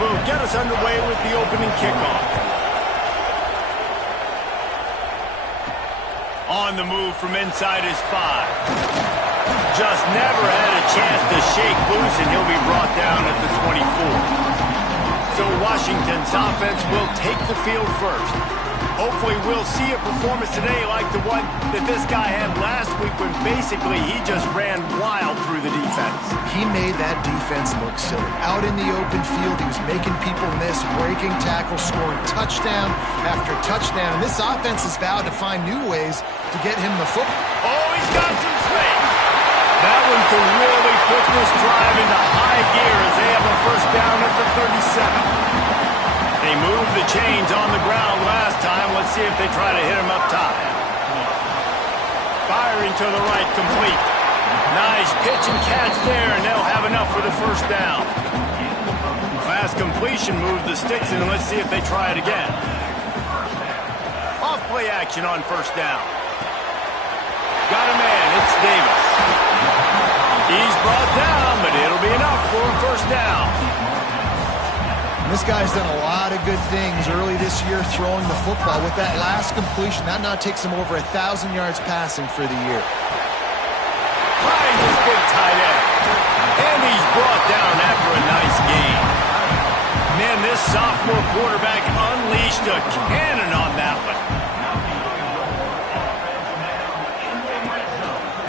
will get us underway with the opening kickoff. On the move from inside his 5. Just never had a chance to shake loose, and he'll be brought down at the 24. So Washington's offense will take the field first. Hopefully we'll see a performance today like the one that this guy had last week when basically he just ran wild through the defense. He made that defense look silly. Out in the open field, he was making people miss, breaking tackles, scoring touchdown after touchdown. And this offense has vowed to find new ways to get him the football. Oh, he's got some space. That one could really put this drive into high gear as they have a first down at the 37. They moved the chains on the ground last time. Let's see if they try to hit him up top. Firing to the right, complete. Nice pitch and catch there, and they'll have enough for the first down. Last completion moved the sticks, and let's see if they try it again. Off play action on first down. Got a man, it's Davis. He's brought down, but it'll be enough for a first down. This guy's done a lot of good things early this year throwing the football. With that last completion, that now takes him over 1,000 yards passing for the year. Finds his big tight end. And he's brought down after a nice game. Man, this sophomore quarterback unleashed a cannon on that one.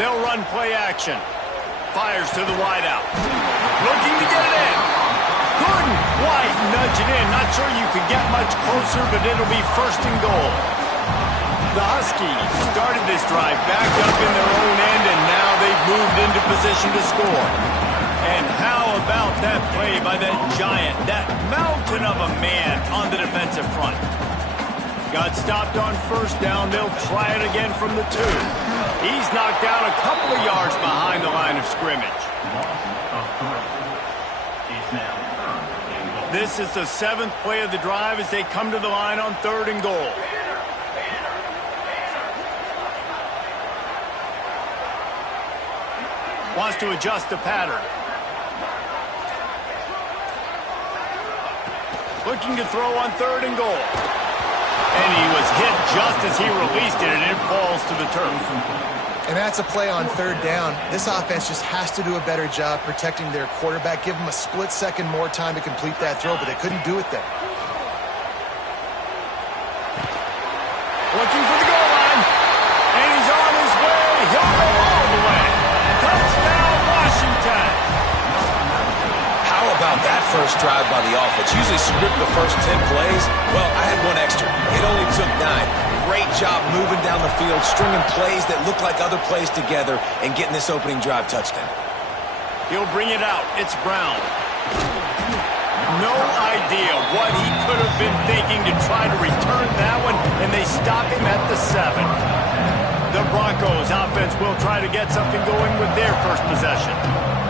They'll run play action. Fires to the wideout. Looking to get it in. Couldn't quite nudge it in. Not sure you could get much closer, but it'll be first and goal. The Huskies started this drive back up in their own end, and now they've moved into position to score. And how about that play by that giant, that mountain of a man on the defensive front? Got stopped on first down. They'll try it again from the 2. He's knocked down a couple of yards behind the line of scrimmage. This is the 7th play of the drive as they come to the line on 3rd and goal. Wants to adjust the pattern. Looking to throw on 3rd and goal. And he was hit just as he released it, and it falls to the turf. And that's a play on 3rd down. This offense just has to do a better job protecting their quarterback. Give him a split second more time to complete that throw, but they couldn't do it there. Looking for the goal line. And he's on his way. He'll go all the way. Touchdown, Washington. How about that first drive by the offense? Usually script the first 10 plays. Well, I had one extra. It only took 9. Great job moving down the field, stringing plays that look like other plays together, and getting this opening drive touchdown. He'll bring it out. It's Brown. No idea what he could have been thinking to try to return that one, and they stop him at the 7. The Broncos offense will try to get something going with their first possession.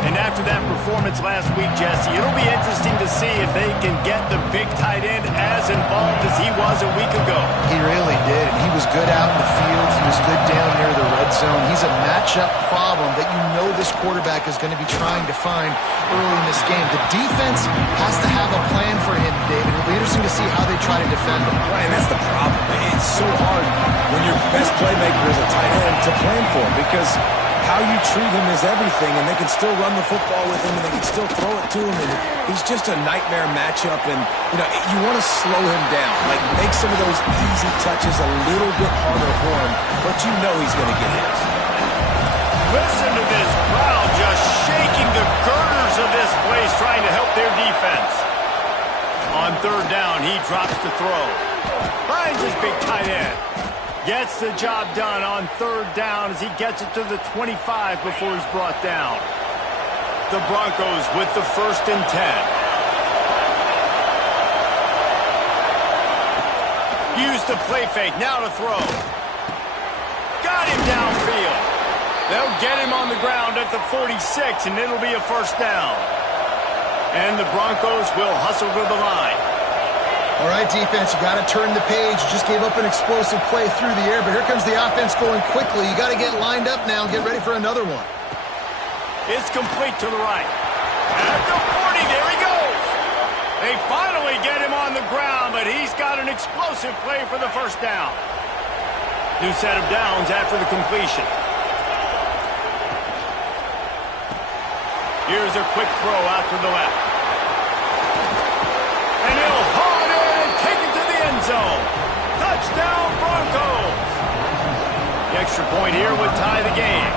And after that performance last week, Jesse, it'll be interesting to see if they can get the big tight end as involved as he was a week ago. He really did. He was good out in the field. He was good down near the red zone. He's a matchup problem that you know this quarterback is going to be trying to find early in this game. The defense has to have a plan for him, David. It'll be interesting to see how they try to defend him. Right, and that's the problem. It's so hard when your best playmaker is a tight end to plan for him, because how you treat him is everything, and they can still run the football with him, and they can still throw it to him, and he's just a nightmare matchup. And you want to slow him down, like make some of those easy touches a little bit harder for him, but you know he's going to get hit. Listen to this crowd just shaking the girders of this place, trying to help their defense. On 3rd down, he drops to throw. Finds his big tight end. Gets the job done on 3rd down as he gets it to the 25 before he's brought down. The Broncos with the 1st and 10. Use the play fake, now to throw. Got him downfield. They'll get him on the ground at the 46, and it'll be a first down. And the Broncos will hustle to the line. All right, defense, you got to turn the page. You just gave up an explosive play through the air, but here comes the offense going quickly. You got to get lined up now and get ready for another one. It's complete to the right. At the 40, there he goes. They finally get him on the ground, but he's got an explosive play for the first down. New set of downs after the completion. Here's a quick throw out to the left. And he'll haul it in and take it to the end zone. Touchdown, Broncos. The extra point here would tie the game.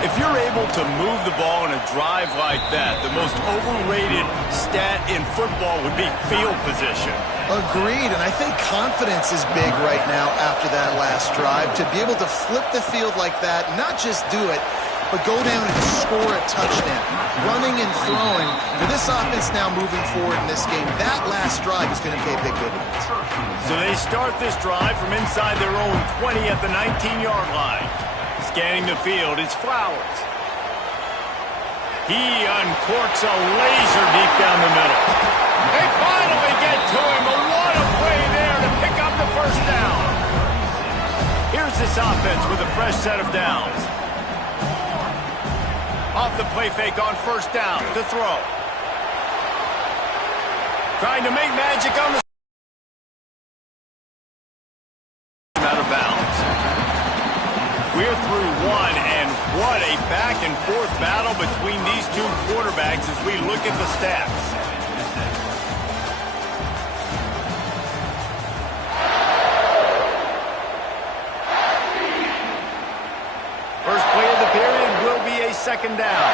If you're able to move the ball in a drive like that, the most overrated stat in football would be field position. Agreed, and I think confidence is big right now after that last drive. To be able to flip the field like that, not just do it, but go down and score a touchdown. Running and throwing, for this offense now moving forward in this game, that last drive is going to pay big dividends. So they start this drive from inside their own 20 at the 19-yard line. Scanning the field, it's Flowers. He uncorks a laser deep down the middle. They finally get to him, but what a play there to pick up the first down. Here's this offense with a fresh set of downs. Off the play fake on first down to throw. Trying to make magic on the out of bounds. We're through one, and what a back-and-forth battle between these two quarterbacks as we look at the stats. First play of the period will be a second down.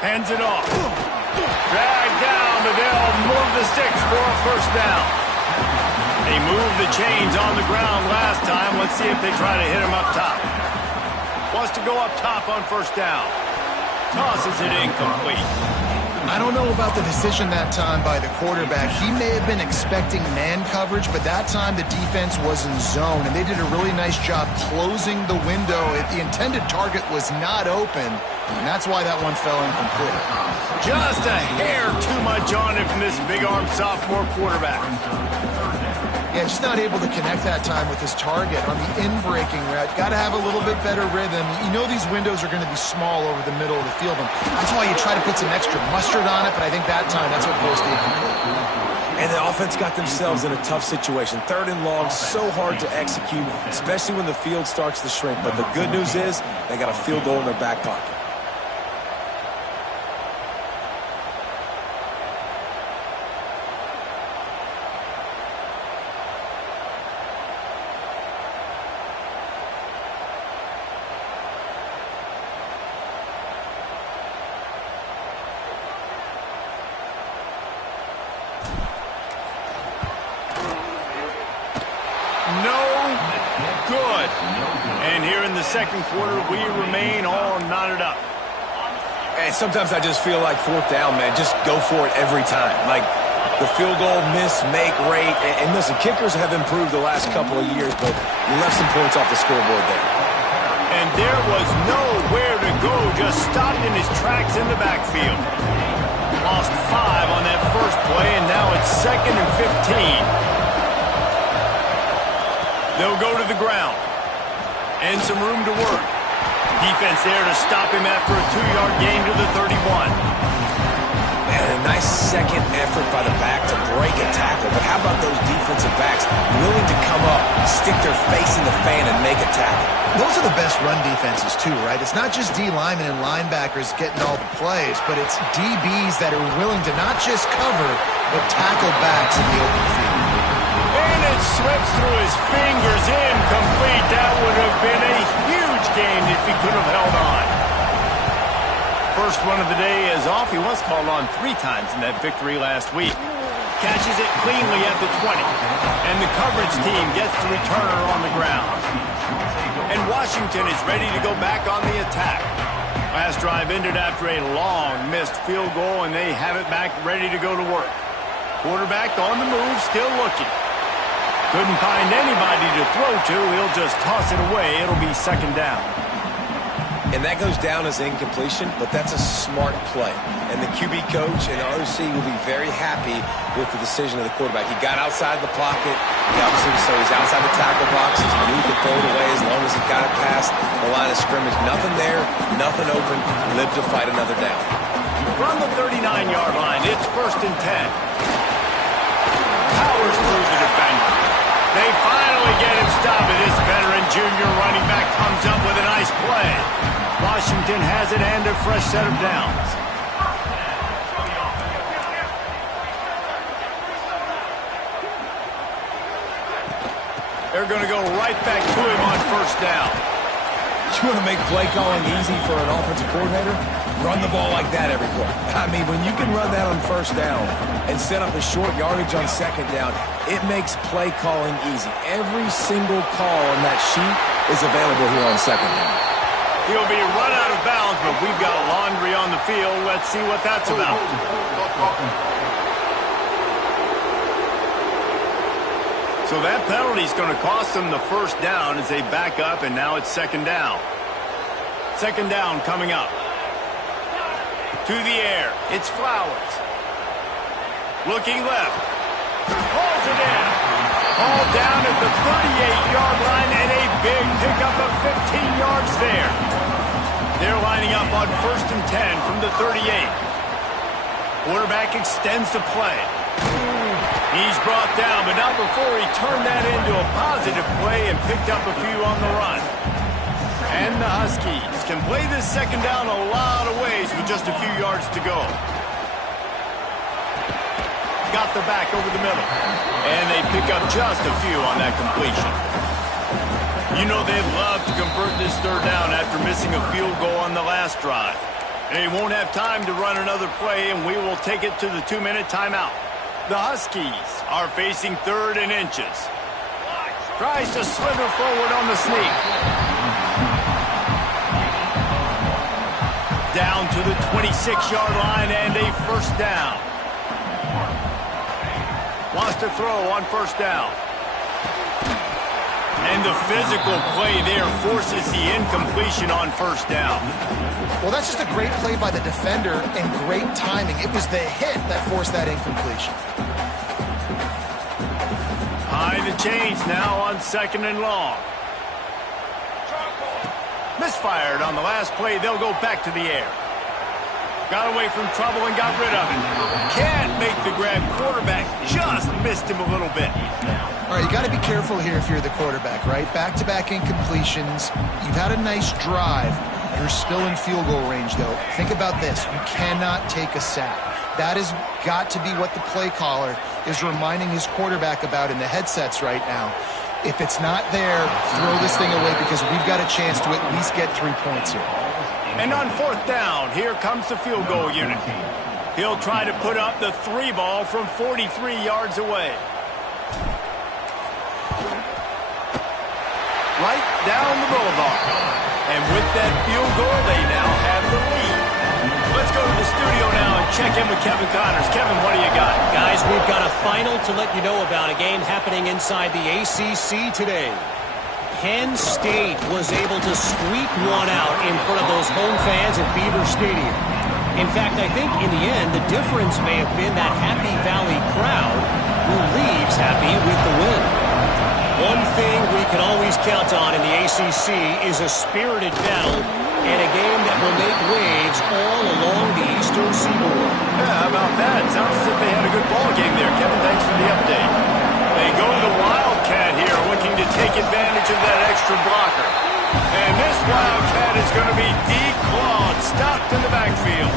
Hands it off. Drag down, but they'll move the sticks for a first down. They moved the chains on the ground last time. Let's see if they try to hit him up top. Wants to go up top on first down. Tosses it incomplete. I don't know about the decision that time by the quarterback. He may have been expecting man coverage, but that time the defense was in zone, and they did a really nice job closing the window. The intended target was not open, and that's why that one fell incomplete. Just a hair too much on it from this big-armed sophomore quarterback. Yeah, just not able to connect that time with his target on the in-breaking route. Got to have a little bit better rhythm. You know these windows are going to be small over the middle of the field, and that's why you try to put some extra mustard on it, but I think that time that's what goes the incomplete. And the offense got themselves in a tough situation. Third and long, so hard to execute, especially when the field starts to shrink. But the good news is they got a field goal in their back pocket. Second quarter, we remain all knotted up. And sometimes I just feel like fourth down, man. Just go for it every time. Like the field goal miss, make rate. And listen, kickers have improved the last couple of years, but you left some points off the scoreboard there. And there was nowhere to go, just stopped in his tracks in the backfield. Lost 5 on that first play, and now it's 2nd and 15. They'll go to the ground. And some room to work. Defense there to stop him after a 2-yard gain to the 31. Man, a nice second effort by the back to break a tackle. But how about those defensive backs willing to come up, stick their face in the fan, and make a tackle? Those are the best run defenses, too, right? It's not just D linemen and linebackers getting all the plays, but it's DBs that are willing to not just cover, but tackle backs in the open field. And it slips through his fingers, incomplete. That would have been a huge gain if he could have held on. First one of the day is off. He was called on 3 times in that victory last week. Catches it cleanly at the 20. And the coverage team gets the returner on the ground. And Washington is ready to go back on the attack. Last drive ended after a long missed field goal, and they have it back ready to go to work. Quarterback on the move, still looking. Couldn't find anybody to throw to. He'll just toss it away. It'll be second down. And that goes down as incompletion, but that's a smart play. And the QB coach and the OC will be very happy with the decision of the quarterback. He got outside the pocket. So he's outside the tackle box. He knew he could throw it away as long as he got it past the line of scrimmage. Nothing there, nothing open. Live to fight another down. From the 39-yard line, it's 1st and 10. Powers through the defender. They finally get him stopped, and this veteran junior running back comes up with a nice play. Washington has it and a fresh set of downs. They're going to go right back to him on 1st down. You want to make play calling easy for an offensive coordinator? Run the ball like that every play. I mean, when you can run that on 1st down and set up a short yardage on 2nd down, it makes play calling easy. Every single call on that sheet is available here on 2nd down. He'll be run out of bounds, but we've got laundry on the field. Let's see what that's about. So that penalty is going to cost them the 1st down as they back up, and now it's 2nd down. 2nd down coming up. To the air. It's Flowers. Looking left. Pulls it in. All down at the 38-yard line, and a big pickup of 15 yards there. They're lining up on 1st and 10 from the 38. Quarterback extends the play. He's brought down, but not before he turned that into a positive play and picked up a few on the run. And the Huskies can play this 2nd down a lot of ways with just a few yards to go. Got the back over the middle. And they pick up just a few on that completion. You know they'd love to convert this 3rd down after missing a field goal on the last drive. They won't have time to run another play, and we will take it to the 2-minute timeout. The Huskies are facing 3rd and inches. Tries to slither forward on the sneak. Down to the 26-yard line and a 1st down. Wants to throw on 1st down. And the physical play there forces the incompletion on 1st down. Well, that's just a great play by the defender and great timing. It was the hit that forced that incompletion. High the chains now on 2nd and long. Misfired on the last play. They'll go back to the air. Got away from trouble and got rid of it. Can't make the grab. Quarterback just missed him a little bit. All right, you got to be careful here if you're the quarterback, right? Back-to-back incompletions. You've had a nice drive. You're still in field goal range, though. Think about this. You cannot take a sack. That has got to be what the play caller is reminding his quarterback about in the headsets right now. If it's not there, throw this thing away because we've got a chance to at least get 3 points here. And on 4th down, here comes the field goal unit. He'll try to put up the 3 ball from 43 yards away. Right down the boulevard. And with that field goal, they now have the lead. Let's go to the studio now and check in with Kevin Connors. Kevin, what do you got? Guys, we've got a final to let you know about, a game happening inside the ACC today. Penn State was able to squeak one out in front of those home fans at Beaver Stadium. In fact, I think in the end, the difference may have been that Happy Valley crowd who leaves happy with the win. One thing we can always count on in the ACC is a spirited battle and a game that will make waves all along the Eastern Seaboard. Yeah, how about that? Sounds as if they had a good ball game there. Kevin, thanks for the update. They go to the Wildcat here, looking to take advantage of that extra blocker. And this Wildcat is going to be declawed, stopped in the backfield.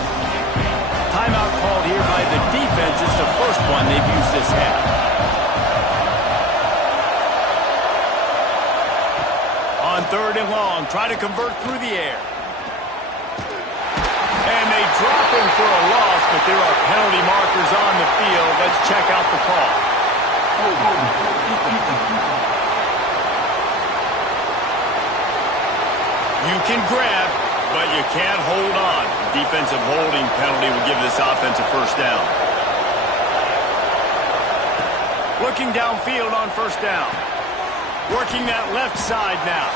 Timeout called here by the defense. It's the first one they've used this half. On 3rd and long, try to convert through the air. And they drop him for a loss, but there are penalty markers on the field. Let's check out the call. You can grab, but you can't hold on. Defensive holding penalty will give this offense a 1st down. Looking downfield on 1st down. Working that left side now.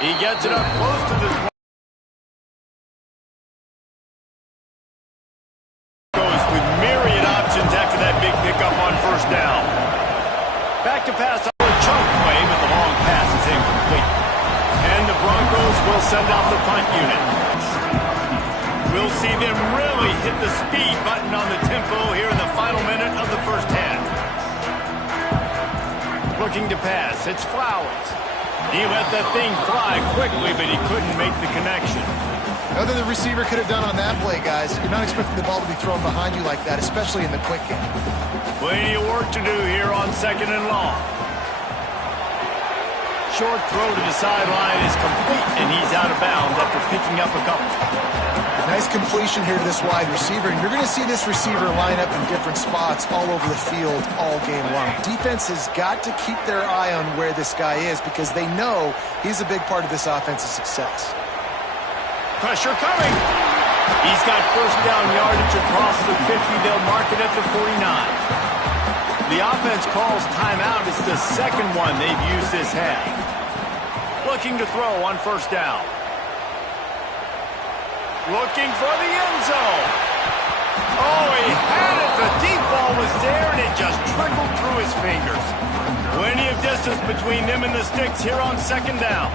He gets it up close to the to pass on a chunk play, but the long pass is incomplete. And the Broncos will send out the punt unit. We'll see them really hit the speed button on the tempo here in the final minute of the first half. Looking to pass, it's Flowers. He let that thing fly quickly, but he couldn't make the connection. Nothing the receiver could have done on that play, guys. You're not expecting the ball to be thrown behind you like that, especially in the quick game. Plenty of work to do here on 2nd and long. Short throw to the sideline is complete, and he's out of bounds after picking up a couple. Nice completion here to this wide receiver, and you're going to see this receiver line up in different spots all over the field all game long. Defense has got to keep their eye on where this guy is because they know he's a big part of this offense's success. Pressure coming. He's got first down yardage across the 50. They'll mark it at the 49. The offense calls timeout. It's the second one they've used this half. Looking to throw on first down. Looking for the end zone. Oh, he had it. The deep ball was there, and it just trickled through his fingers. Plenty of distance between them and the sticks here on 2nd down.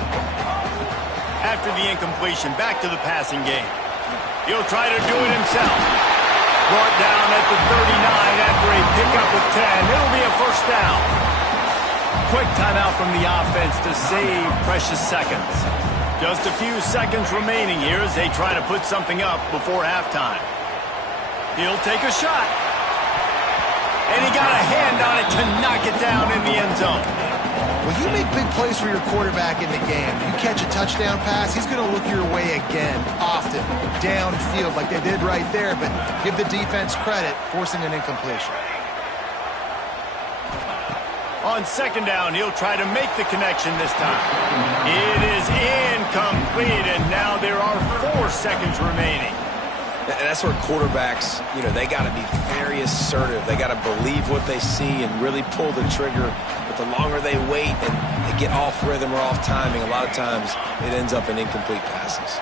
After the incompletion, back to the passing game. He'll try to do it himself. Brought down at the 39 after a pickup of 10. It'll be a first down. Quick timeout from the offense to save precious seconds. Just a few seconds remaining here as they try to put something up before halftime. He'll take a shot. And he got a hand on it to knock it down in the end zone. Well, you make big plays for your quarterback in the game. You catch a touchdown pass, he's going to look your way again, often, downfield like they did right there, but give the defense credit, forcing an incompletion. On 2nd down, he'll try to make the connection this time. It is incomplete, and now there are 4 seconds remaining. And that's where quarterbacks, they got to be very assertive. They got to believe what they see and really pull the trigger. But the longer they wait and they get off rhythm or off timing, a lot of times it ends up in incomplete passes.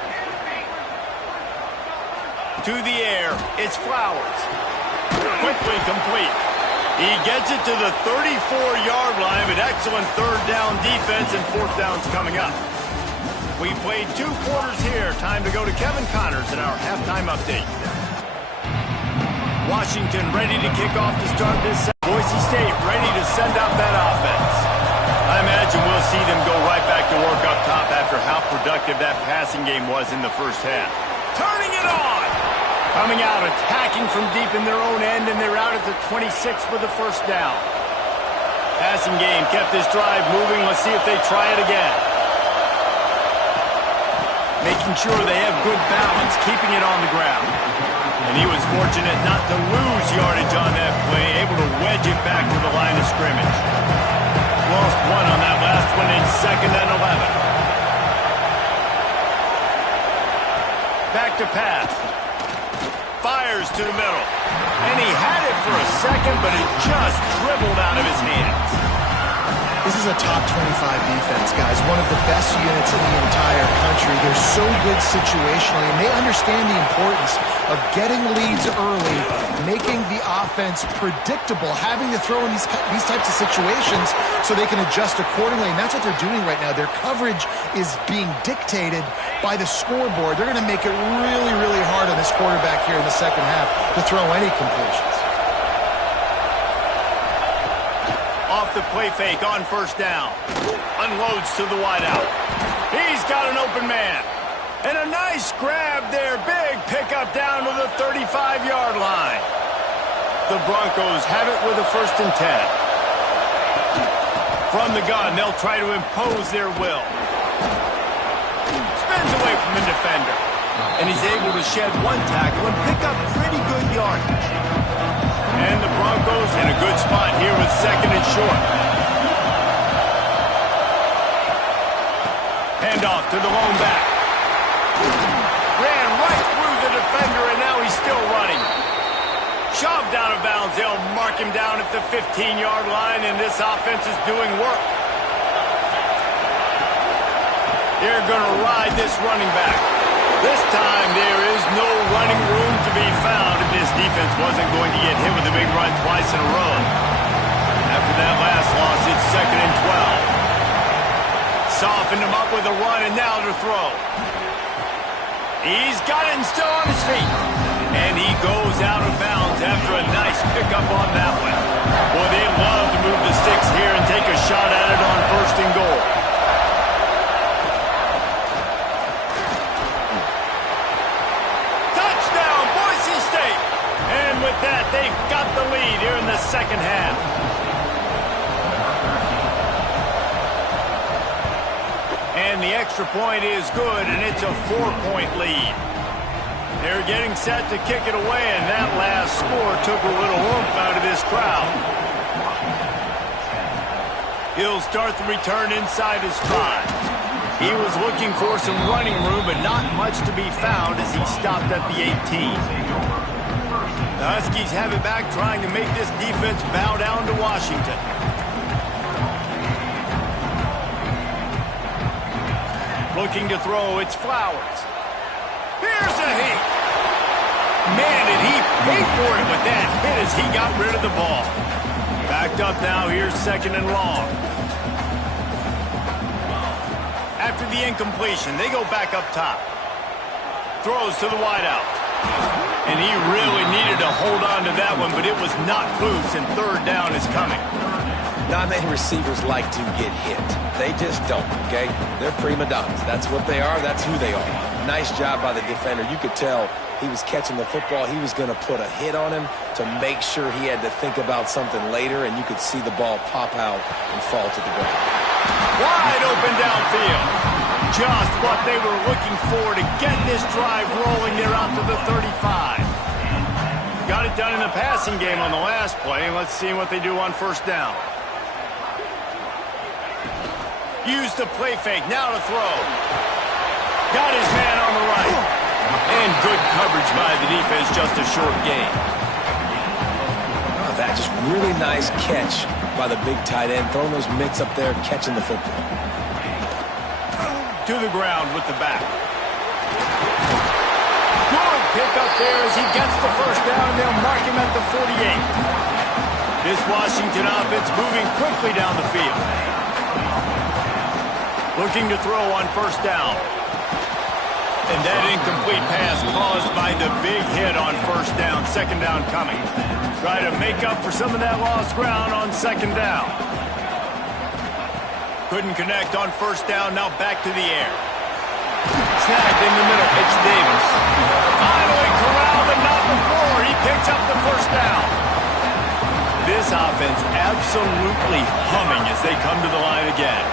To the air, it's Flowers. Quickly complete. He gets it to the 34-yard line, but excellent 3rd down defense, and 4th down's coming up. We played 2 quarters here. Time to go to Kevin Connors in our halftime update. Washington ready to kick off to start this set. Boise State ready to send out that offense. I imagine we'll see them go right back to work up top after how productive that passing game was in the first half. Turning it on! Coming out, attacking from deep in their own end, and they're out at the 26 for the first down. Passing game kept this drive moving. Let's see if they try it again. Making sure they have good balance, keeping it on the ground. And he was fortunate not to lose yardage on that play, able to wedge it back to the line of scrimmage. Lost 1 on that last one in 2nd and 11. Back to pass. Fires to the middle. And he had it for a second, but it just dribbled out of his hands. This is a top 25 defense, guys. One of the best units in the entire country. They're so good situationally, and they understand the importance of getting leads early, making the offense predictable, having to throw in these types of situations so they can adjust accordingly, and that's what they're doing right now. Their coverage is being dictated by the scoreboard. They're going to make it really, really hard on this quarterback here in the second half to throw any completions. Off the play fake on first down. Unloads to the wideout. He's got an open man. And a nice grab there. Big pickup down to the 35-yard line. The Broncos have it with a 1st and 10. From the gun, they'll try to impose their will. Spins away from the defender. And he's able to shed 1 tackle and pick up pretty good yardage. And the Broncos in a good spot here with 2nd and short. Handoff to the lone back. Ran right through the defender, and now he's still running. Shoved out of bounds. They'll mark him down at the 15-yard line, and this offense is doing work. They're going to ride this running back. This time, there is no running room to be found if this defense wasn't going to get hit with a big run twice in a row. After that last loss, it's softened him up with a run, and now to throw. He's got it and still on his feet. And he goes out of bounds after a nice pickup on that one. Boy, they'd love to move the sticks here and take a shot at it on 1st and goal. Touchdown, Boise State! And with that, they've got the lead here in the 2nd half. And the extra point is good, and it's a 4-point lead. They're getting set to kick it away, and that last score took a little oomph out of this crowd. He'll start the return inside his 5. He was looking for some running room, but not much to be found as he stopped at the 18. The Huskies have it back, trying to make this defense bow down to Washington. Looking to throw, it's Flowers. Here's a hit. Man, did he pay for it with that hit as he got rid of the ball. Backed up now, here's 2nd and long. After the incompletion, they go back up top. Throws to the wideout. And he really needed to hold on to that one, but it was not loose, and 3rd down is coming. Not many receivers like to get hit. They just don't, okay? They're prima donnas. That's what they are. That's who they are. Nice job by the defender. You could tell he was catching the football. He was going to put a hit on him to make sure he had to think about something later, and you could see the ball pop out and fall to the ground. Wide open downfield. Just what they were looking for to get this drive rolling there out to the 35. Got it done in the passing game on the last play, and let's see what they do on 1st down. Use the play fake, now to throw. Got his man on the right. And good coverage by the defense, just a short gain. Oh, that just really nice catch by the big tight end, throwing those mitts up there, catching the football. To the ground with the back. Good pick up there as he gets the 1st down, and they'll mark him at the 48. This Washington offense moving quickly down the field. Looking to throw on 1st down. And that incomplete pass caused by the big hit on 1st down. 2nd down coming. Try to make up for some of that lost ground on 2nd down. Couldn't connect on 1st down. Now back to the air. Snagged in the middle. It's Davis. Finally corralled, but not before. He picks up the 1st down. This offense absolutely humming as they come to the line again.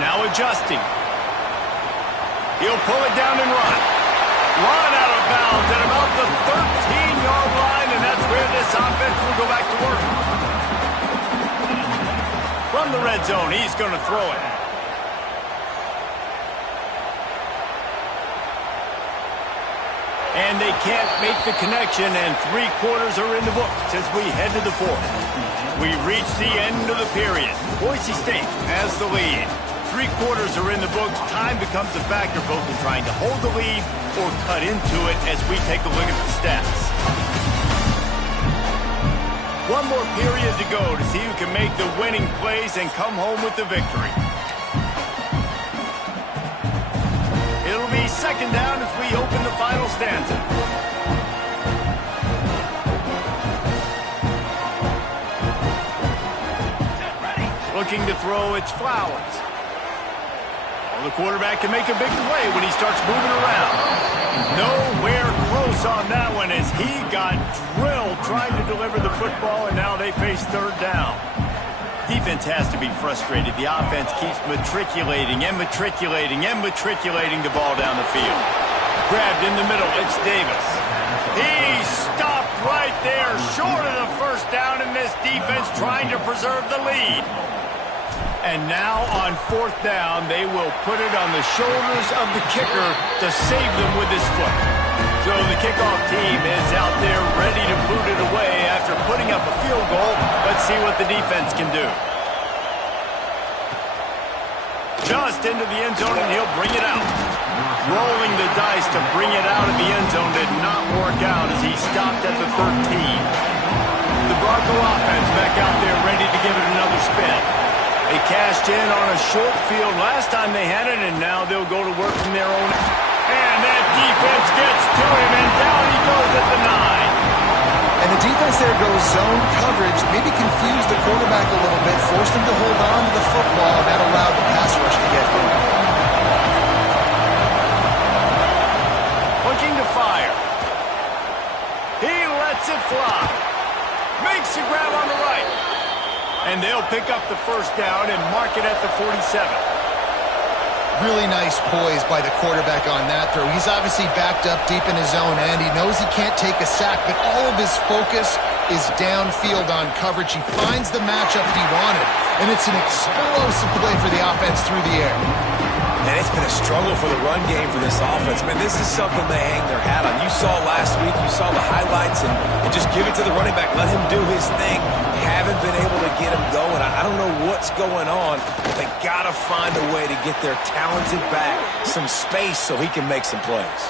Now adjusting. He'll pull it down and run. Run out of bounds at about the 13-yard line, and that's where this offense will go back to work. From the red zone, he's going to throw it. And they can't make the connection, and 3 quarters are in the books as we head to the 4th. We reach the end of the period. Boise State has the lead. 3 quarters are in the books. Time becomes a factor both in trying to hold the lead or cut into it as we take a look at the stats. 1 more period to go to see who can make the winning plays and come home with the victory. It'll be 2nd down as we open the final stanza. Looking to throw, it's Flowers. The quarterback can make a big play when he starts moving around. Nowhere close on that one as he got drilled trying to deliver the football, and now they face 3rd down. Defense has to be frustrated. The offense keeps matriculating and matriculating and matriculating the ball down the field. Grabbed in the middle, it's Davis. He stopped right there, short of the 1st down, and this defense trying to preserve the lead. And now on 4th down, they will put it on the shoulders of the kicker to save them with his foot. So the kickoff team is out there ready to boot it away after putting up a field goal. Let's see what the defense can do. Just into the end zone, and he'll bring it out. Rolling the dice to bring it out of the end zone did not work out as he stopped at the 13. The Bronco offense back out there ready to give it another spin. They cashed in on a short field last time they had it, and now they'll go to work from their own. And that defense gets to him, and down he goes at the 9. And the defense there goes zone coverage, maybe confused the quarterback a little bit, forced him to hold on to the football, and that allowed the pass rush to get him. Looking to fire. He lets it fly. Makes the grab on the right. And they'll pick up the first down and mark it at the 47. Really nice poise by the quarterback on that throw. He's obviously backed up deep in his own end. He knows he can't take a sack, but all of his focus is downfield on coverage. He finds the matchup he wanted, and it's an explosive play for the offense through the air. And it's been a struggle for the run game for this offense. Man, this is something they hang their hat on. You saw last week, you saw the highlights, and just give it to the running back. Let him do his thing. Haven't been able to get him going. I don't know what's going on, but they got to find a way to get their talented back some space so he can make some plays.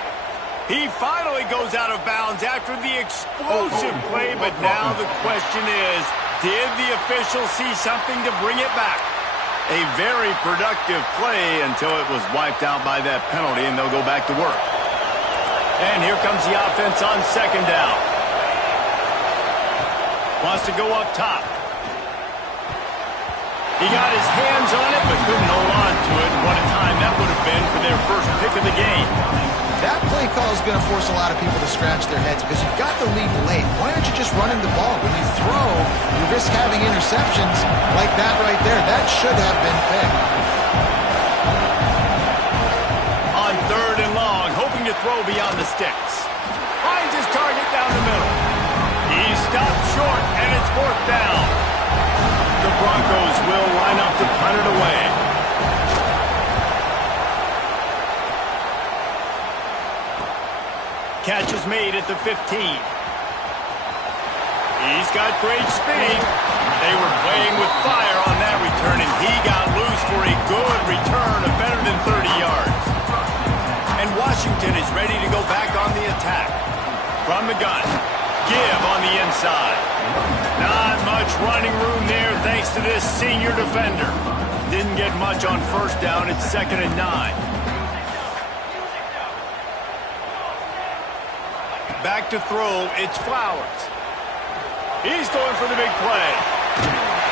He finally goes out of bounds after the explosive play, but now the question is, did the official see something to bring it back? A very productive play until it was wiped out by that penalty, and they'll go back to work. And here comes the offense on second down. Wants to go up top. He got his hands on it, but couldn't hold on to it. What a time that would have been for their first pick of the game. That play call is going to force a lot of people to scratch their heads because you've got the lead late. Why aren't you just running the ball? When you throw, you risk having interceptions like that right there. That should have been picked. On third and long, hoping to throw beyond the sticks. Finds his target down the middle. He stopped short, and it's fourth down. The Broncos will line up to punt it away. Catch is made at the 15. He's got great speed. They were playing with fire on that return, and he got loose for a good return of better than 30 yards. And Washington is ready to go back on the attack. From the gun, give on the inside. Not much running room there thanks to this senior defender. Didn't get much on first down. It's 2nd and 9. Back to throw, it's Flowers. He's going for the big play.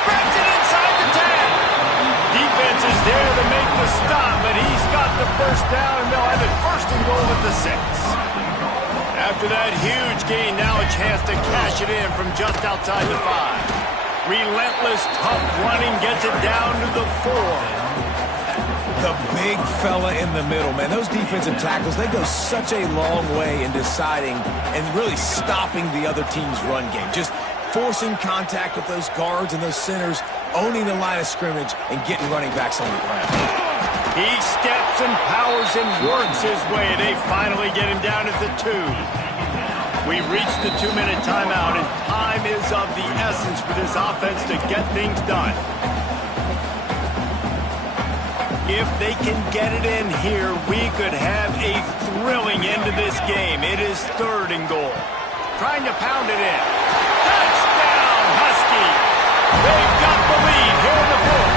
Grabs it inside the 10. Defense is there to make the stop, but he's got the first down, and they'll have it first and goal at the 6. After that huge gain, now a chance to cash it in from just outside the 5. Relentless, tough running gets it down to the 4. The big fella in the middle, man. Those defensive tackles, they go such a long way in deciding and really stopping the other team's run game. Just forcing contact with those guards and those centers, owning the line of scrimmage, and getting running backs on the ground. He steps and powers and works his way. They finally get him down at the 2. We reached the 2-minute timeout, and time is of the essence for this offense to get things done. If they can get it in here, we could have a thrilling end to this game. It is 3rd and goal. Trying to pound it in. Touchdown, Husky! They've got the lead here in the 4th.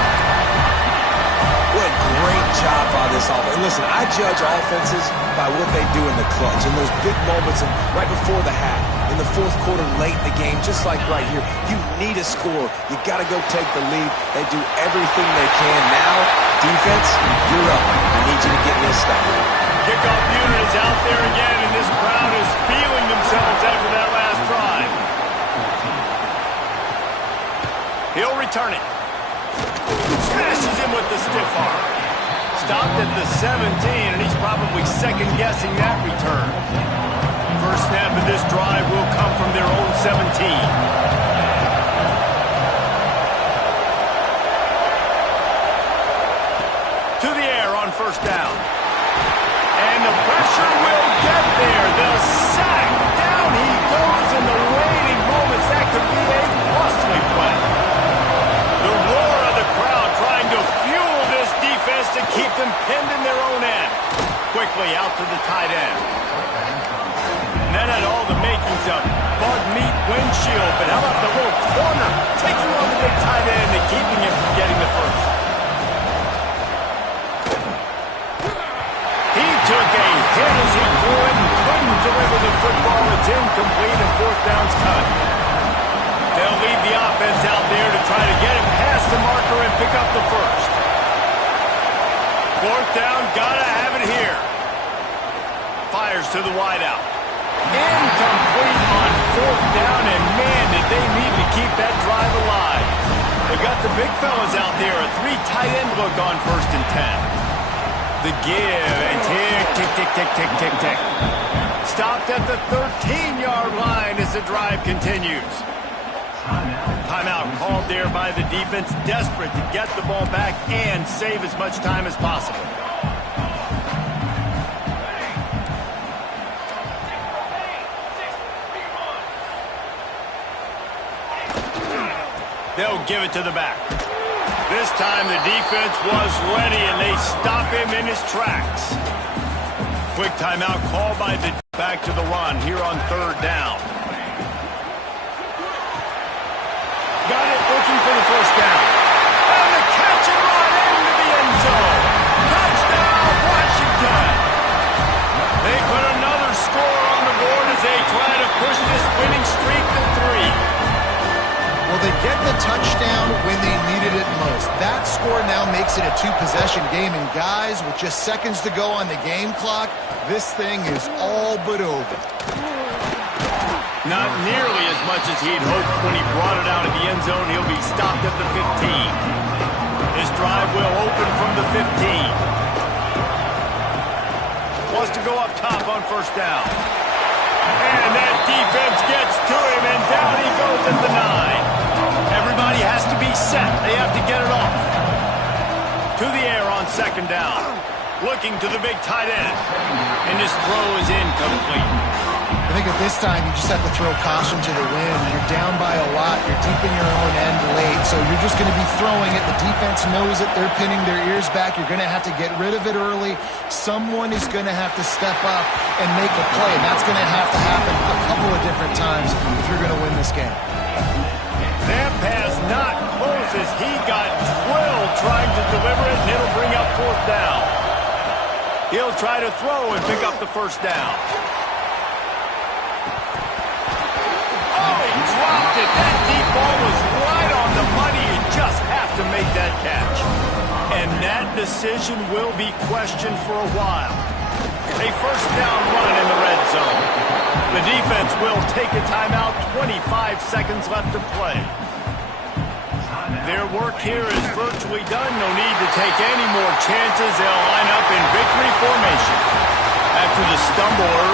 What a great job by this offense. And listen, I judge offenses by what they do in the clutch, in those big moments and right before the half, in the 4th quarter, late in the game, just like right here. You need a score. You got to go take the lead. They do everything they can. Now, defense, you're up. I need you to get me a stop. Kickoff unit is out there again, and this crowd is feeling themselves after that last drive. He'll return it. Smashes him with the stiff arm. Stopped at the 17, and he's probably second-guessing that return. First snap of this drive will come from their own 17. To the air on first down. And the pressure will get there. The sack. Down he goes in the waiting moments. That could be a costly play. The roar of the crowd trying to fuel this defense to keep them pinned in their own end. Quickly out to the tight end. And that had all the makings of bug me incomplete and fourth down's cut. They'll leave the offense out there to try to get him past the marker and pick up the first. Fourth down, gotta have it here. Fires to the wideout. Incomplete on fourth down, and man, did they need to keep that drive alive. They've got the big fellas out there, a 3 tight end look on 1st and 10. The give, and tick, tick, tick, tick, tick, tick, tick. Stopped at the 13-yard line as the drive continues. Timeout called there by the defense, desperate to get the ball back and save as much time as possible. They'll give it to the back. This time the defense was ready, and they stop him in his tracks. Quick timeout called by the back to the run here on 3rd down. Got it, looking for the first down. And the catch and run into the end zone. Touchdown, Washington. They put another score on the board as they try to push this winning streak to 3. Well, they get the touchdown when they needed it most. That score now makes it a 2-possession game, and guys, with just seconds to go on the game clock, this thing is all but over. Not nearly as much as he'd hoped when he brought it out of the end zone. He'll be stopped at the 15. His drive will open from the 15. Wants to go up top on 1st down. And that defense gets to him, and down he goes at the 9. Everybody has to be set. They have to get it off. To the air on 2nd down. Looking to the big tight end. And his throw is incomplete. I think at this time, you just have to throw caution to the wind. You're down by a lot. You're deep in your own end late, so you're just going to be throwing it. The defense knows it. They're pinning their ears back. You're going to have to get rid of it early. Someone is going to have to step up and make a play. And that's going to have to happen a couple of different times if you're going to win this game. That pass not close as he got drilled trying to deliver it, and it'll bring up 4th down. He'll try to throw and pick up the first down. Dropped it. That deep ball was right on the money. You just have to make that catch. And that decision will be questioned for a while. A first down run in the red zone. The defense will take a timeout. 25 seconds left to play. Their work here is virtually done. No need to take any more chances. They'll line up in victory formation. After the stumble early.